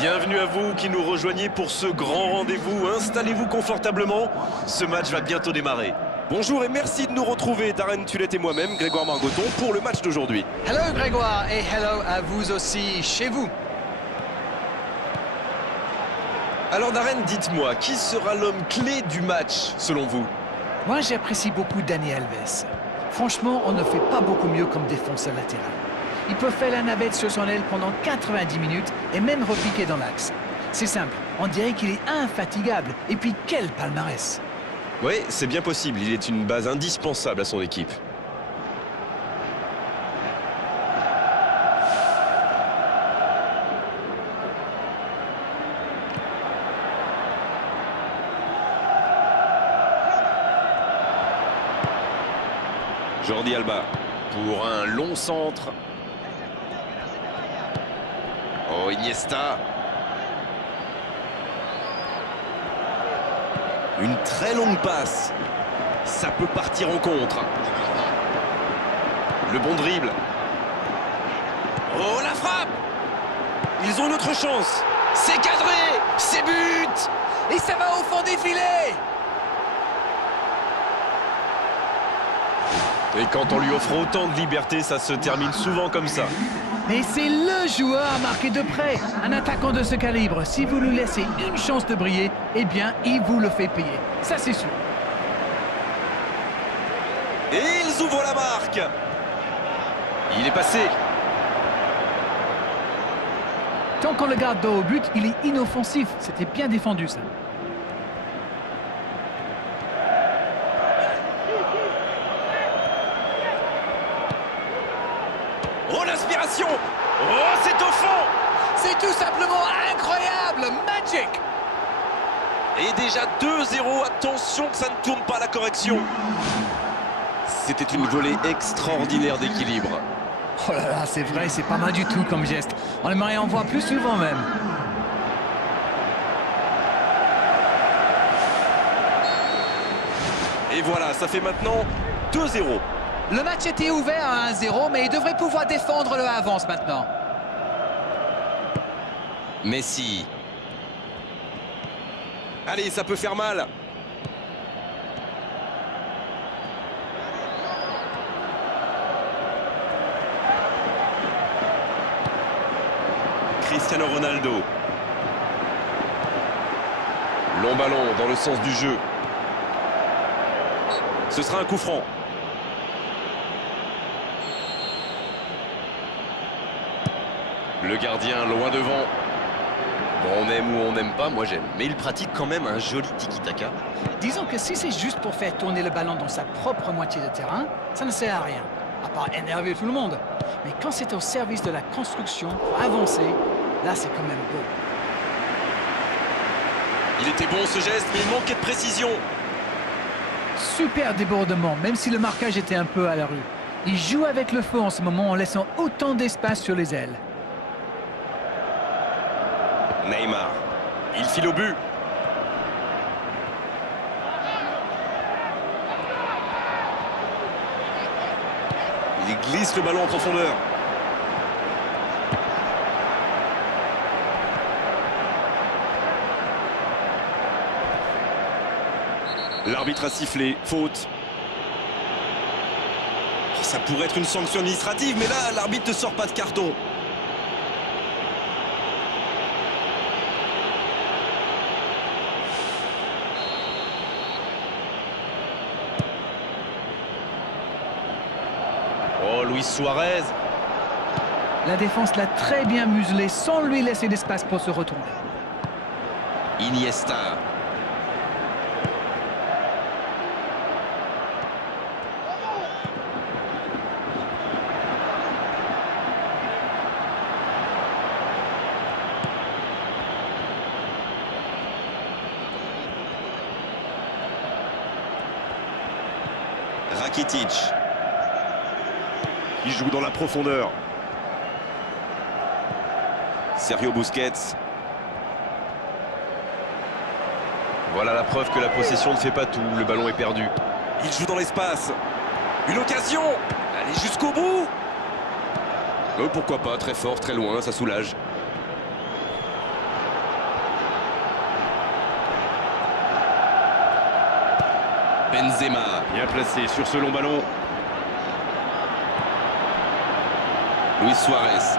Bienvenue à vous qui nous rejoignez pour ce grand rendez-vous. Installez-vous confortablement, ce match va bientôt démarrer. Bonjour et merci de nous retrouver, Darren Tulette et moi-même, Grégoire Margoton, pour le match d'aujourd'hui. Hello Grégoire et hello à vous aussi chez vous. Alors Darren, dites-moi, qui sera l'homme clé du match, selon vous? Moi j'apprécie beaucoup Dani Alves. Franchement, on ne fait pas beaucoup mieux comme défenseur latéral. Il peut faire la navette sur son aile pendant 90 minutes et même repiquer dans l'axe. C'est simple, on dirait qu'il est infatigable. Et puis quel palmarès! Oui, c'est bien possible, il est une base indispensable à son équipe. Jordi Alba pour un long centre. Oh, Iniesta. Une très longue passe. Ça peut partir en contre. Le bon dribble. Oh, la frappe! Ils ont une autre chance. C'est cadré! C'est but! Et ça va au fond des filets! Et quand on lui offre autant de liberté, ça se termine souvent comme ça. Mais c'est le joueur à marquer de près. Un attaquant de ce calibre, si vous lui laissez une chance de briller, eh bien, il vous le fait payer. Ça, c'est sûr. Et ils ouvrent la marque. Il est passé. Tant qu'on le garde dos au but, il est inoffensif. C'était bien défendu, ça. Oh, l'inspiration! Oh, c'est au fond! C'est tout simplement incroyable! Magic! Et déjà 2-0, attention que ça ne tourne pas à la correction. C'était une volée extraordinaire d'équilibre. Oh là là, c'est vrai, c'est pas mal du tout comme geste. On aimerait en voir plus souvent même. Et voilà, ça fait maintenant 2-0. Le match était ouvert à 1-0, mais il devrait pouvoir défendre le avance maintenant. Messi. Allez, ça peut faire mal. Cristiano Ronaldo. Long ballon dans le sens du jeu. Ce sera un coup franc. Le gardien loin devant. Bon, on aime ou on n'aime pas, moi j'aime. Mais il pratique quand même un joli tiki-taka. Disons que si c'est juste pour faire tourner le ballon dans sa propre moitié de terrain, ça ne sert à rien, à part énerver tout le monde. Mais quand c'est au service de la construction, pour avancer, là c'est quand même beau. Il était bon ce geste, mais il manquait de précision. Super débordement, même si le marquage était un peu à la rue. Il joue avec le feu en ce moment en laissant autant d'espace sur les ailes. Neymar, il file au but. Il glisse le ballon en profondeur. L'arbitre a sifflé, faute. Ça pourrait être une sanction administrative, mais là, l'arbitre ne sort pas de carton. Luis Suarez. La défense l'a très bien muselé sans lui laisser d'espace pour se retourner. Iniesta. Rakitic. Il joue dans la profondeur. Sergio Busquets. Voilà la preuve que la possession ne fait pas tout. Le ballon est perdu. Il joue dans l'espace. Une occasion. Allez jusqu'au bout. Pourquoi pas, très fort, très loin, ça soulage. Benzema. Bien placé sur ce long ballon. Luis Suarez.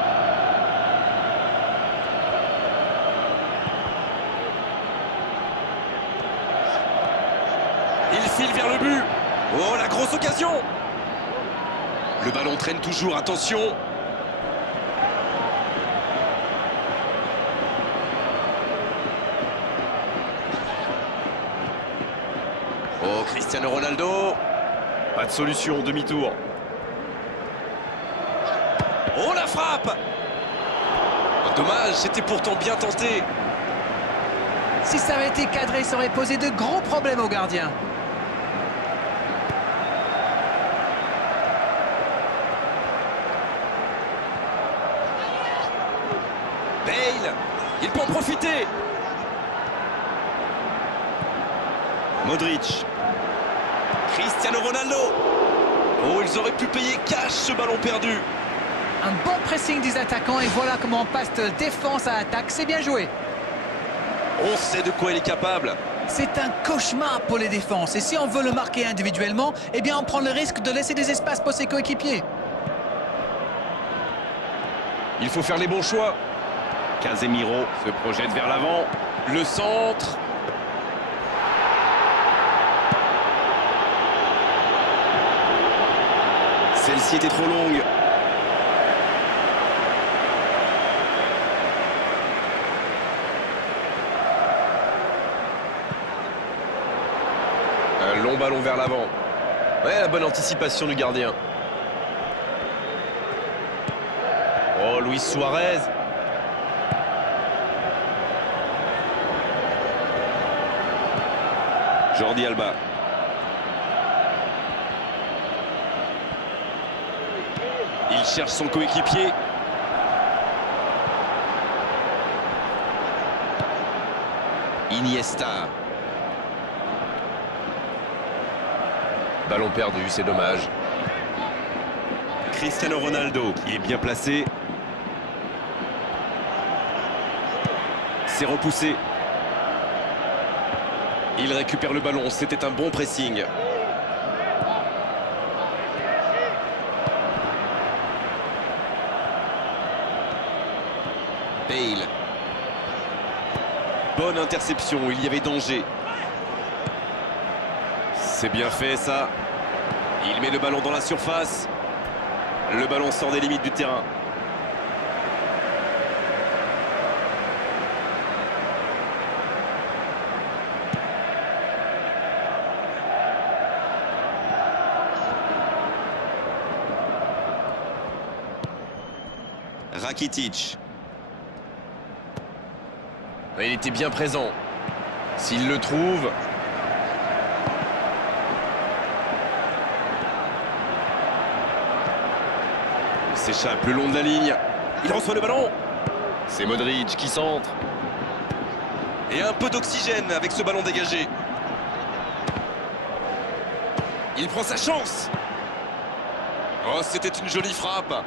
Il file vers le but. Oh, la grosse occasion. Le ballon traîne toujours, attention. Oh, Cristiano Ronaldo. Pas de solution, demi-tour. Oh, la frappe. Oh, dommage, c'était pourtant bien tenté. Si ça avait été cadré, ça aurait posé de gros problèmes au gardien. Bale, il peut en profiter. Modric. Cristiano Ronaldo. Oh, ils auraient pu payer cash ce ballon perdu. Un bon pressing des attaquants et voilà comment on passe de défense à attaque. C'est bien joué. On sait de quoi il est capable. C'est un cauchemar pour les défenses. Et si on veut le marquer individuellement, eh bien on prend le risque de laisser des espaces pour ses coéquipiers. Il faut faire les bons choix. Casemiro se projette vers l'avant. Le centre. Celle-ci était trop longue. Un long ballon vers l'avant. Ouais, la bonne anticipation du gardien. Oh, Luis Suarez. Jordi Alba. Il cherche son coéquipier. Iniesta. Ballon perdu, c'est dommage. Cristiano Ronaldo, qui est bien placé. C'est repoussé. Il récupère le ballon, c'était un bon pressing. Bale. Bonne interception, il y avait danger. C'est bien fait ça. Il met le ballon dans la surface. Le ballon sort des limites du terrain. Rakitic. Il était bien présent. S'il le trouve... Il s'échappe le long de la ligne. Il reçoit le ballon. C'est Modric qui centre. Et un peu d'oxygène avec ce ballon dégagé. Il prend sa chance. Oh, c'était une jolie frappe.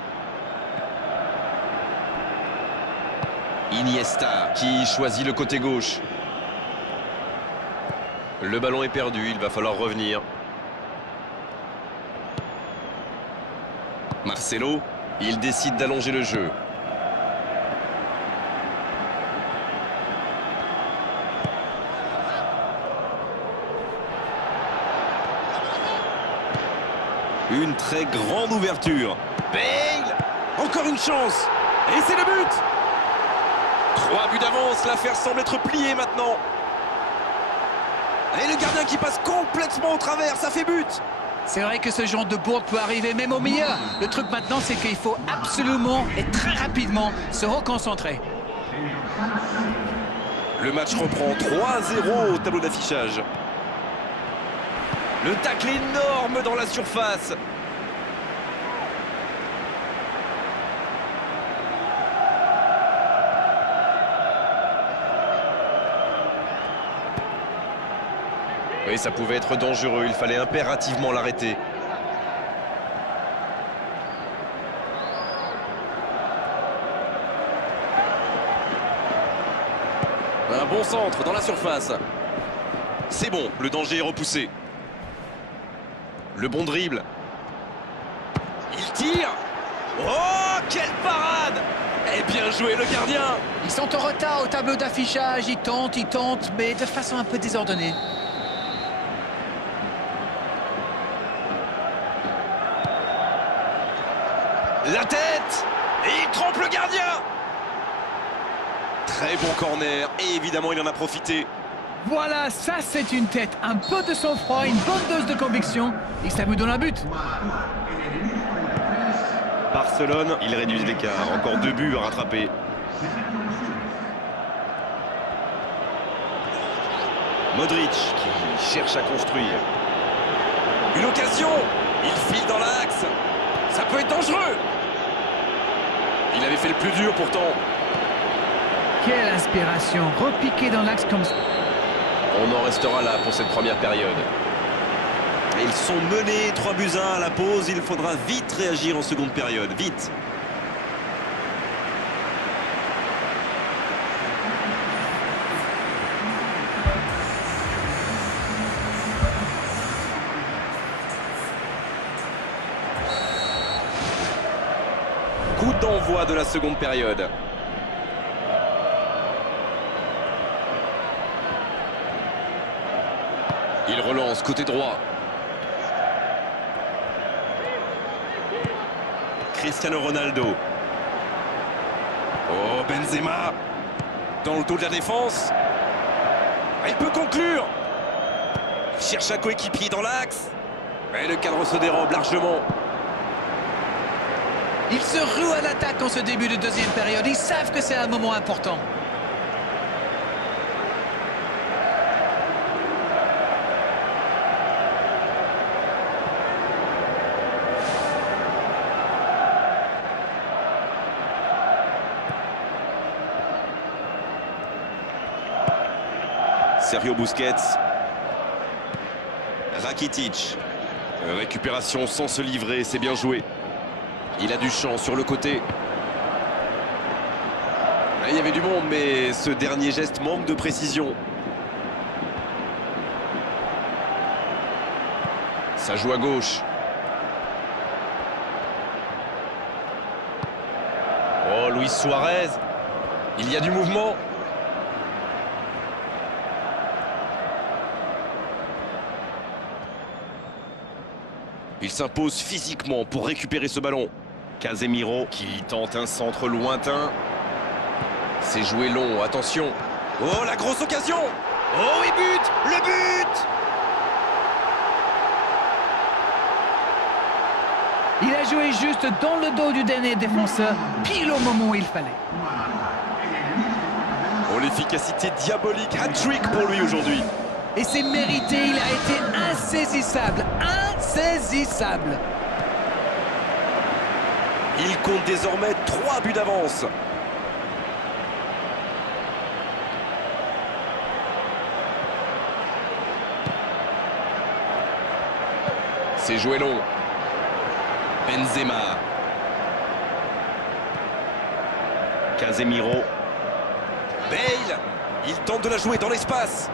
Iniesta. Qui choisit le côté gauche. Le ballon est perdu, il va falloir revenir. Marcelo. Il décide d'allonger le jeu. Une très grande ouverture. Bale! Encore une chance. Et c'est le but! 3 buts d'avance, l'affaire semble être pliée maintenant. Et le gardien qui passe complètement au travers, ça fait but! C'est vrai que ce genre de bourde peut arriver même au meilleur. Le truc maintenant, c'est qu'il faut absolument et très rapidement se reconcentrer. Le match reprend 3-0 au tableau d'affichage. Le tacle énorme dans la surface. Oui, ça pouvait être dangereux, il fallait impérativement l'arrêter. Un bon centre dans la surface. C'est bon, le danger est repoussé. Le bon dribble. Il tire. Oh, quelle parade! Et bien joué le gardien. Ils sont en retard au tableau d'affichage, ils tentent, mais de façon un peu désordonnée. La tête! Et il trompe le gardien! Très bon corner, et évidemment il en a profité. Voilà, ça c'est une tête, un peu de sang-froid, une bonne dose de conviction, et ça vous donne un but. Barcelone, il réduit l'écart, encore 2 buts à rattraper. Modric qui cherche à construire. Une occasion! Il file dans l'axe. Ça peut être dangereux! Il avait fait le plus dur pourtant. Quelle inspiration, repiquer dans l'axe comme ça. On en restera là pour cette première période. Et ils sont menés 3-1 à la pause. Il faudra vite réagir en seconde période. Vite. Coup d'envoi de la seconde période. Il relance côté droit. Cristiano Ronaldo. Oh, Benzema. Dans le dos de la défense. Il peut conclure. Il cherche un coéquipier dans l'axe. Et le cadre se dérobe largement. Ils se ruent à l'attaque en ce début de deuxième période, ils savent que c'est un moment important. Sergio Busquets. Rakitic. Récupération sans se livrer, c'est bien joué. Il a du champ sur le côté. Il y avait du monde, mais ce dernier geste manque de précision. Ça joue à gauche. Oh, Luis Suarez. Il y a du mouvement. Il s'impose physiquement pour récupérer ce ballon. Casemiro qui tente un centre lointain. C'est joué long, attention. Oh, la grosse occasion! Oh, il bute! Le but! Il a joué juste dans le dos du dernier défenseur, pile au moment où il fallait. Oh, l'efficacité diabolique, hat-trick pour lui aujourd'hui. Et c'est mérité, il a été insaisissable, insaisissable. Il compte désormais 3 buts d'avance. C'est joué long. Benzema. Casemiro. Bale. Il tente de la jouer dans l'espace.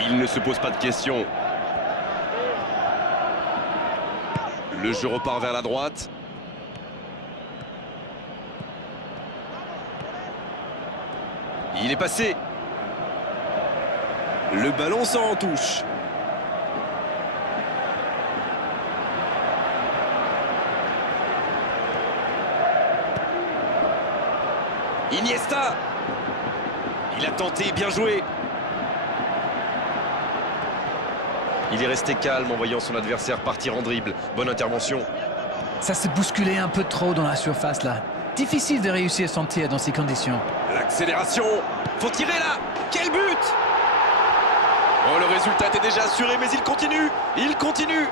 Il ne se pose pas de questions. Le jeu repart vers la droite. Il est passé. Le ballon sort en touche. Iniesta. Il a tenté, bien joué. Il est resté calme en voyant son adversaire partir en dribble. Bonne intervention. Ça s'est bousculé un peu trop dans la surface là. Difficile de réussir son tir dans ces conditions. L'accélération. Faut tirer là. Quel but! Oh, le résultat est déjà assuré, mais il continue. Il continue.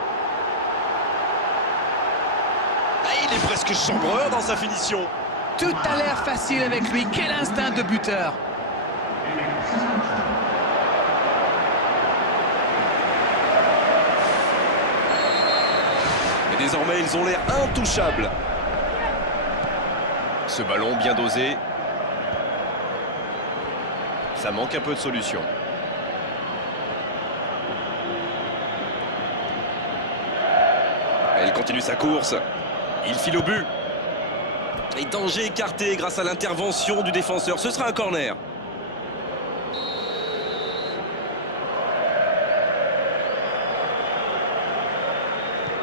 Ah, il est presque chambreur dans sa finition. Tout a l'air facile avec lui. Quel instinct de buteur! Et désormais, ils ont l'air intouchables. Ce ballon bien dosé. Ça manque un peu de solution. Elle continue sa course. Il file au but. Et danger écarté grâce à l'intervention du défenseur. Ce sera un corner.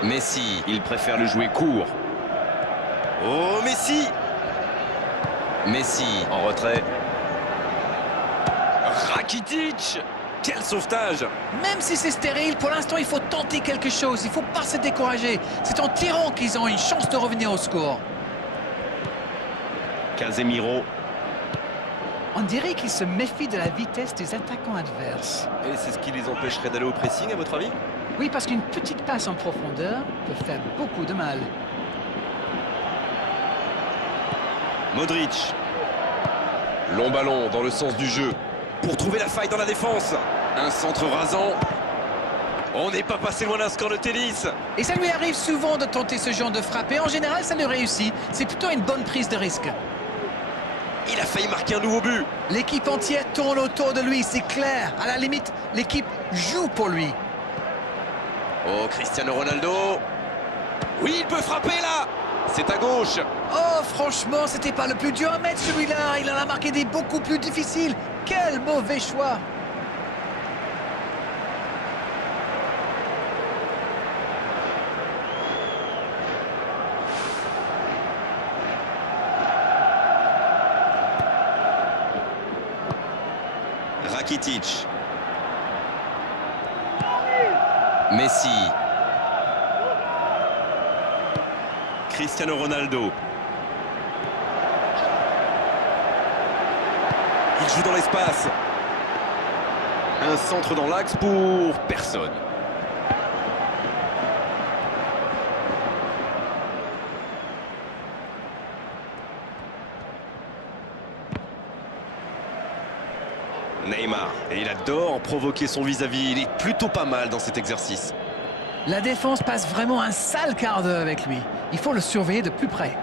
Messi. Il préfère le jouer court. Oh, Messi. Messi. En retrait. Rakitic. Quel sauvetage! Même si c'est stérile, pour l'instant, il faut tenter quelque chose. Il ne faut pas se décourager. C'est en tirant qu'ils ont une chance de revenir au score. Casemiro. On dirait qu'ils se méfient de la vitesse des attaquants adverses. Et c'est ce qui les empêcherait d'aller au pressing, à votre avis? Oui, parce qu'une petite passe en profondeur peut faire beaucoup de mal. Modric. Long ballon dans le sens du jeu. Pour trouver la faille dans la défense. Un centre rasant. On n'est pas passé loin d'un score de tennis. Et ça lui arrive souvent de tenter ce genre de frappe. Et en général, ça lui réussit. C'est plutôt une bonne prise de risque. Il a failli marquer un nouveau but. L'équipe entière tourne autour de lui, c'est clair. À la limite, l'équipe joue pour lui. Oh, Cristiano Ronaldo. Oui, il peut frapper là. C'est à gauche. Oh, franchement, c'était pas le plus dur à mettre celui-là. Il en a marqué des beaucoup plus difficiles. Quel mauvais choix! Rakitic. Messi. Cristiano Ronaldo. Il joue dans l'espace. Un centre dans l'axe pour personne. Neymar. Et il adore provoquer son vis-à-vis. Il est plutôt pas mal dans cet exercice. La défense passe vraiment un sale quart d'heure avec lui. Il faut le surveiller de plus près.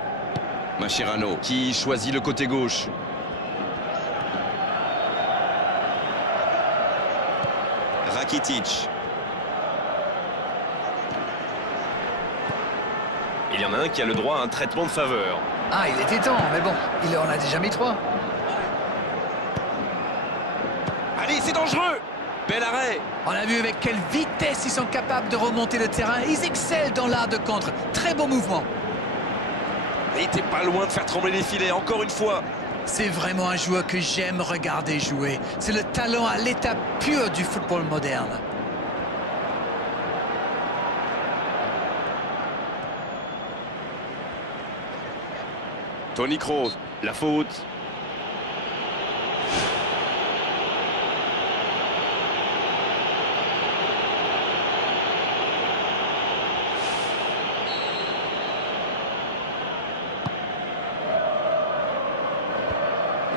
Mascherano qui choisit le côté gauche. Rakitic. Il y en a un qui a le droit à un traitement de faveur. Ah, il était temps, mais bon, il en a déjà mis 3. Allez, c'est dangereux. Bel arrêt. On a vu avec quelle vitesse ils sont capables de remonter le terrain. Ils excellent dans l'art de contre. Très beau mouvement. Il était pas loin de faire trembler les filets, encore une fois. C'est vraiment un joueur que j'aime regarder jouer. C'est le talent à l'état pur du football moderne. Toni Kroos. La faute.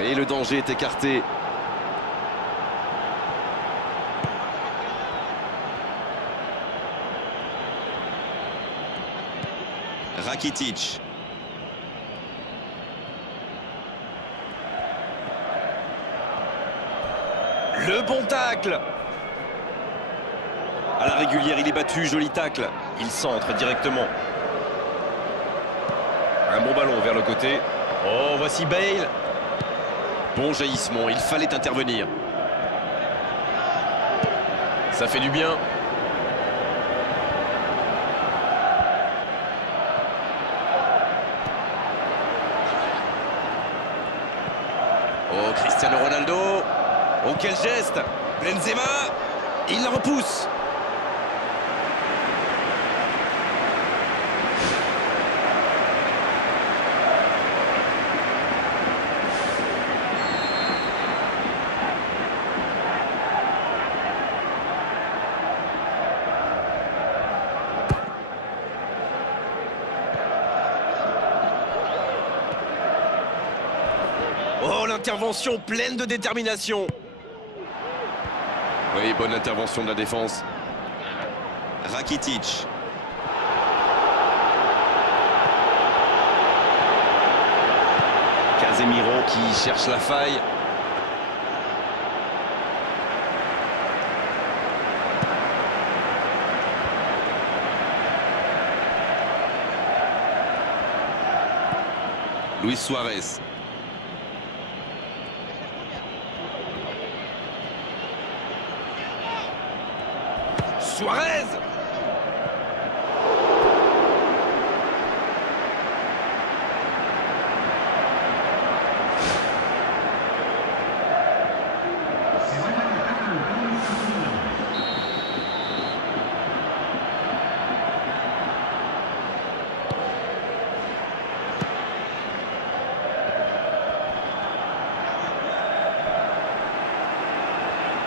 Et le danger est écarté. Rakitic. Le bon tacle. À la régulière, il est battu, joli tacle. Il centre directement. Un bon ballon vers le côté. Oh, voici Bale. Bon jaillissement, il fallait intervenir. Ça fait du bien. Oh, quel geste! Benzema, il la repousse. Oh, l'intervention pleine de détermination. Oui, bonne intervention de la défense. Rakitic. Casemiro qui cherche la faille. Luis Suarez. Suarez!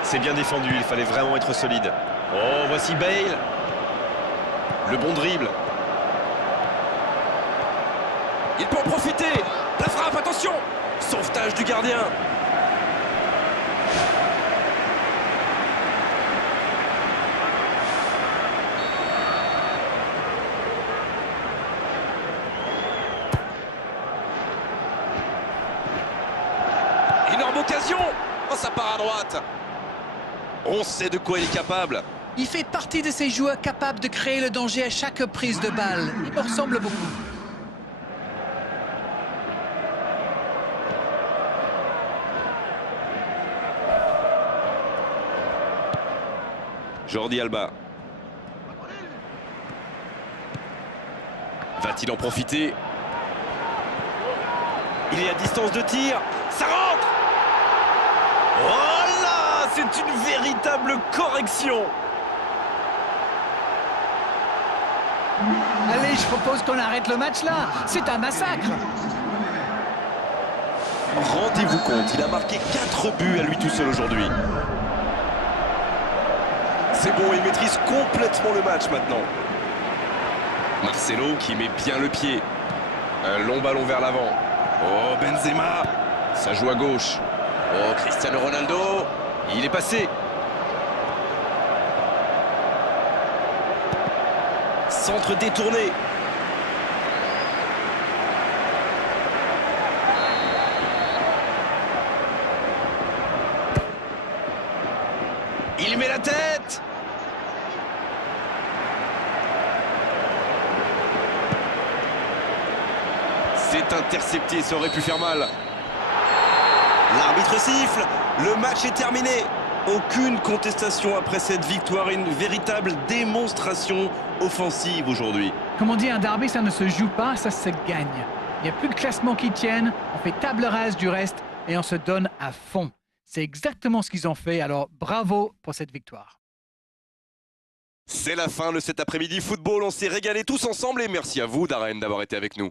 C'est bien défendu, il fallait vraiment être solide. Oh, voici Bale. Le bon dribble. Il peut en profiter. La frappe, attention. Sauvetage du gardien. Énorme occasion. Oh, ça part à droite. On sait de quoi il est capable. Il fait partie de ces joueurs capables de créer le danger à chaque prise de balle. Il me ressemble beaucoup. Jordi Alba. Va-t-il en profiter? Il est à distance de tir. Ça rentre! Oh là! C'est une véritable correction! Allez, je propose qu'on arrête le match là. C'est un massacre. Rendez-vous compte, il a marqué 4 buts à lui tout seul aujourd'hui. C'est bon, il maîtrise complètement le match maintenant. Marcelo qui met bien le pied. Un long ballon vers l'avant. Oh, Benzema. Ça joue à gauche. Oh, Cristiano Ronaldo. Il est passé. Centre détourné. Il met la tête. C'est intercepté, ça aurait pu faire mal. L'arbitre siffle, le match est terminé. Aucune contestation après cette victoire, une véritable démonstration offensive aujourd'hui. Comme on dit, un derby, ça ne se joue pas, ça se gagne. Il n'y a plus de classement qui tienne, on fait table rase du reste et on se donne à fond. C'est exactement ce qu'ils ont fait, alors bravo pour cette victoire. C'est la fin de cet après-midi football, on s'est régalé tous ensemble et merci à vous Darren d'avoir été avec nous.